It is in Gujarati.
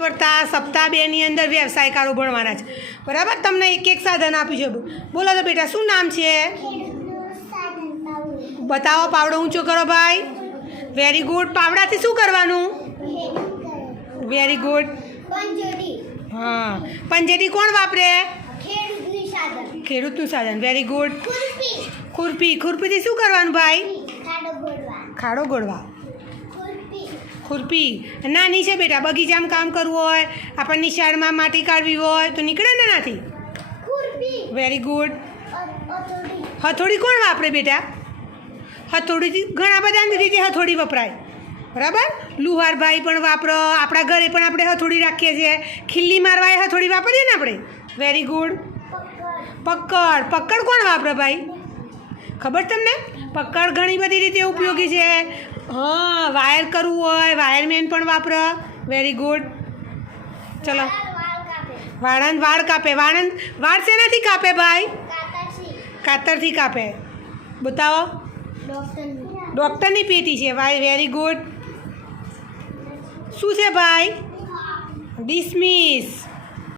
સપ્તાહ 2 ની અંદર વ્યવસાય કારો ભણવાના છે બરાબર। તમને એક એક સાધન આપ્યું છે। બોલો તો બેટા શું નામ છે? બતાવો, પાવડો ઊંચો કરો ભાઈ। Very good. પાવડાથી શું કરવાનું? Very good. હા, પંજેટી કોણ વાપરે? ખેડૂતનું સાધન। Very good. ખુરપી, ખુરપીથી શું કરવાનું ભાઈ? ખાડો ગોળવા। ખુરપી નાની છે બેટા, બગીચામાં કામ કરવું હોય, આપણને નિશાળમાં માટી કાઢવી હોય તો નીકળે ને નાથી। Very good. હથોડી કોણ વાપરે બેટા? હથોડીથી ઘણા બધા રીતે હથોડી વપરાય બરાબર। લુહારભાઈ પણ વાપરો, આપણા ઘરે પણ આપણે હથોડી રાખીએ છીએ। ખીલ્લી મારવા એ હથોડી વાપરીએ ને આપણે। Very good. પકડ, પકડ કોણ વાપરે ભાઈ? ખબર તમને? પકડ ઘણી બધી રીતે ઉપયોગી છે। હા, વાયર કરવું હોય વાયરમેન પણ વાપરે। Very good. ચલો, વાળંદ વાળ કાપે। વાળ શેનાથી કાપે ભાઈ? કાતરથી કાપે। બતાવો। ડૉક્ટરની પેટી છે ભાઈ। Very good. શું છે ભાઈ? ડિસમિસ।